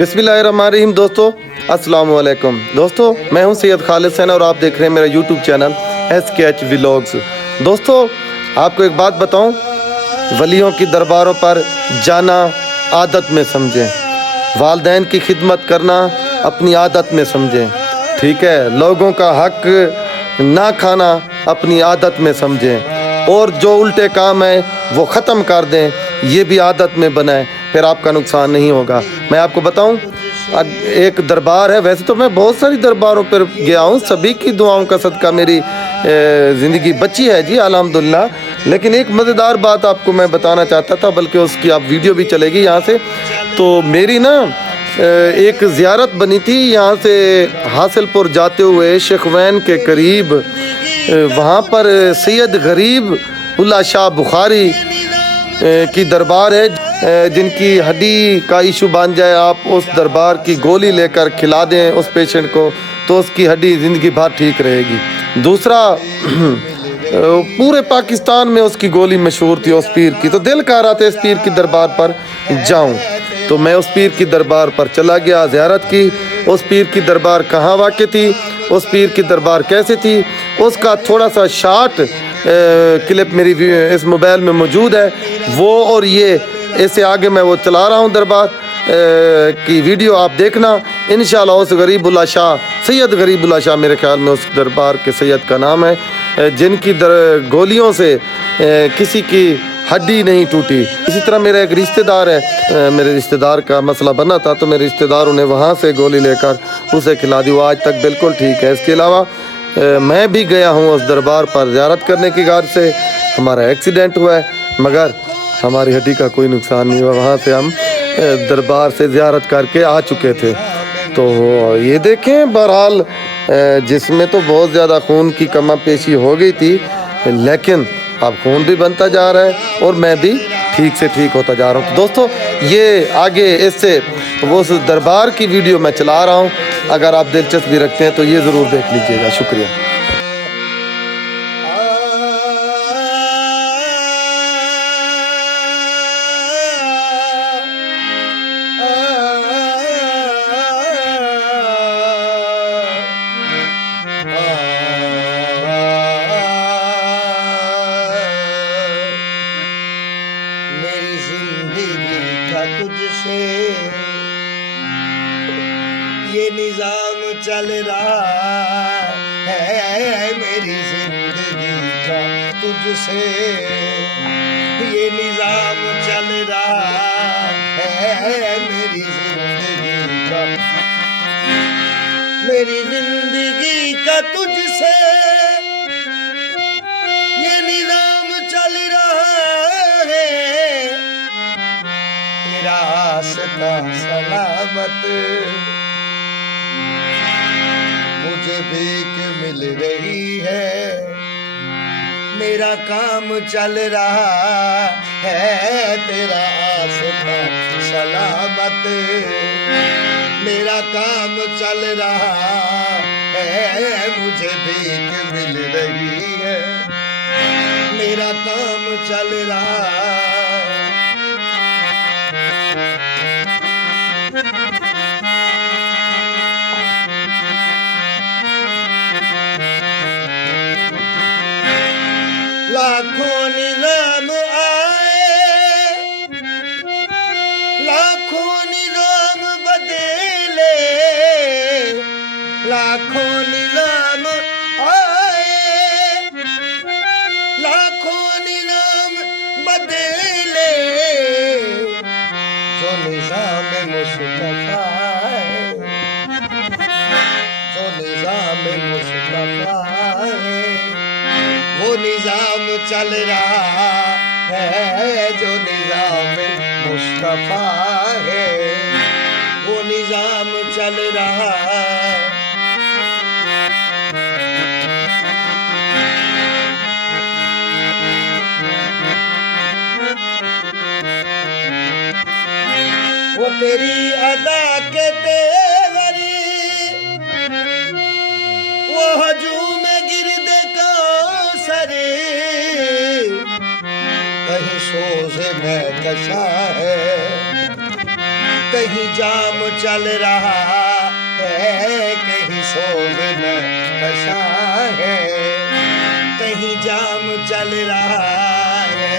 बिस्मिल्लाहिर्रहमानिर्रहीम। दोस्तों अस्सलाम वालेकुम। दोस्तों मैं हूं सैयद खालिद सैन और आप देख रहे हैं मेरा यूट्यूब चैनल SKH व्लॉग्स। दोस्तों आपको एक बात बताऊं, वलियों की दरबारों पर जाना आदत में समझें, वालदैन की खिदमत करना अपनी आदत में समझें, ठीक है। लोगों का हक ना खाना अपनी आदत में समझें और जो उल्टे काम है वो ख़त्म कर दें, ये भी आदत में बनाएं, फिर आपका नुकसान नहीं होगा। मैं आपको बताऊं, एक दरबार है, वैसे तो मैं बहुत सारी दरबारों पर गया हूँ, सभी की दुआओं का सदका मेरी ज़िंदगी बची है जी अल्हम्दुलिल्लाह। लेकिन एक मज़ेदार बात आपको मैं बताना चाहता था, बल्कि उसकी आप वीडियो भी चलेगी यहाँ से। तो मेरी ना एक ज़ियारत बनी थी यहाँ से हासिलपुर जाते हुए शेखवैन के करीब, वहाँ पर सैयद गरीब उल्ला शाह बुखारी की दरबार है। जिनकी हड्डी का इशू बन जाए, आप उस दरबार की गोली लेकर खिला दें उस पेशेंट को, तो उसकी हड्डी ज़िंदगी भर ठीक रहेगी। दूसरा, पूरे पाकिस्तान में उसकी गोली मशहूर थी उस पीर की, तो दिल कह रहा था इस पीर की दरबार पर जाऊं, तो मैं उस पीर की दरबार पर चला गया, ज़ियारत की। उस पीर की दरबार कहाँ वाक़ थी, उस पीर की दरबार कैसे थी, उसका थोड़ा सा शार्ट क्लिप मेरी इस मोबाइल में मौजूद है। वो और ये इससे आगे मैं वो चला रहा हूँ दरबार की वीडियो, आप देखना इंशाल्लाह। उस गरीबुल्ला शाह, सैयद गरीबुल्ला शाह मेरे ख्याल में उस दरबार के सैयद का नाम है, जिनकी गोलियों से किसी की हड्डी नहीं टूटी। इसी तरह मेरा एक रिश्तेदार है, मेरे रिश्तेदार का मसला बना था, तो मेरे रिश्तेदारों ने वहाँ से गोली लेकर उसे खिला दी, वो आज तक बिल्कुल ठीक है। इसके अलावा मैं भी गया हूँ उस दरबार पर ज़ियारत करने की गार से, हमारा एक्सीडेंट हुआ है मगर हमारी हड्डी का कोई नुकसान नहीं हुआ। वहाँ से हम दरबार से ज़ियारत करके आ चुके थे। तो ये देखें, बहरहाल जिसमें तो बहुत ज़्यादा खून की कमा पेशी हो गई थी, लेकिन अब खून भी बनता जा रहा है और मैं भी ठीक से ठीक होता जा रहा हूँ। तो दोस्तों ये आगे इससे वो उस दरबार की वीडियो मैं चला रहा हूँ, अगर आप दिलचस्पी रखते हैं तो ये ज़रूर देख लीजिएगा। शुक्रिया। मेरी जिंदगी का तुझसे ये निजाम चल रहा है, मेरी जिंदगी का तुझसे ये निजाम चल रहा है, मेरी जिंदगी का तुझसे ये निजाम चल रहा है, तेरा आस्था सलामत मुझे भीख मिल रही है, मेरा काम चल रहा है, तेरा आस्था सलामत मेरा काम चल रहा है, मुझे भीख मिल रही है, मेरा काम चल रहा है। लाखों निजाम आए, लाखों निजाम बदले, लाखों निजाम आए, लाखों निजाम बदले, जो निजाम मुस्तफा है, जो निजाम मुस्तफा है, वो निजाम चल रहा है, जो निजाम मुस्तफा है, वो निजाम चल रहा है। वो तेरी अदा के तेवरी, वो हजूम गिरद कौसरे, कहीं सोज़ में कशा है, कहीं जाम चल रहा है, कहीं शोर में कशा है, कहीं जाम चल रहा है।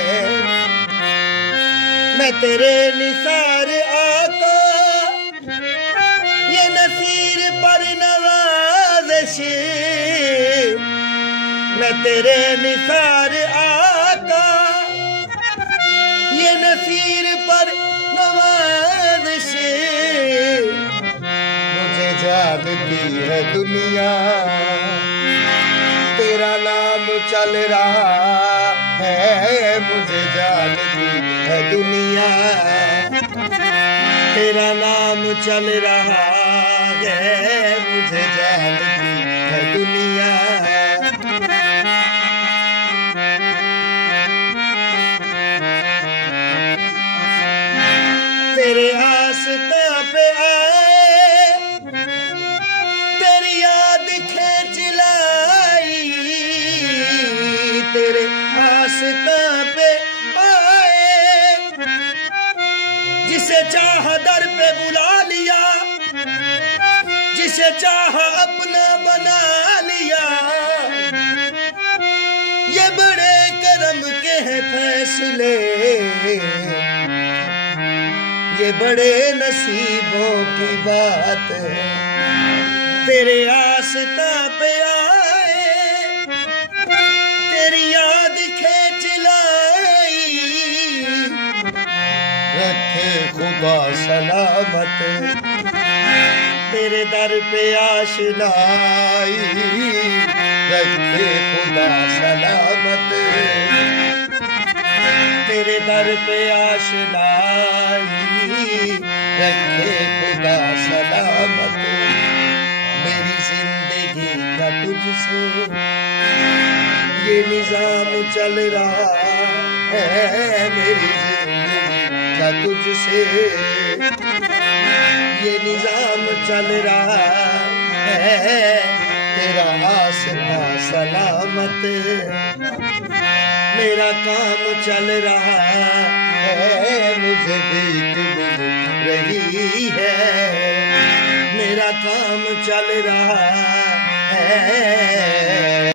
मैं तेरे निसार आका, ये नसीर पर नवाज़िश, मैं तेरे निसार आका, ये नसीर पर नवाज़िश, मुझे जानती है दुनिया, तेरा नाम चल रहा है, मुझे जानती है दुनिया, तेरा नाम चल रहा है, मुझे जानती है दुनिया। तेरे आस्था पे आए, तेरी याद खींच लाई, तेरे आस्था पे आए, जिसे चाहा दर पे बुला लिया, जिसे चाहा अपना बना लिया। ये बड़े करम के हैं फैसले, ये बड़े नसीबों की बात है। तेरे आस्था पे आए, तेरी याद खींच लाई, रखे खुदा सलामत, तेरे दर पे आशनाई, रखे खुदा सलामत, तेरे दर पे आशनाई, रखे खुदा सलामत। मेरी जिंदगी का तुझसे ये निजाम चल रहा है, मेरी जिंदगी का तुझसे ये निजाम चल रहा है, तेरा आसमां सलामत, मेरा काम चल रहा है, मुझे भीख मिल रही है, मेरा काम चल रहा है।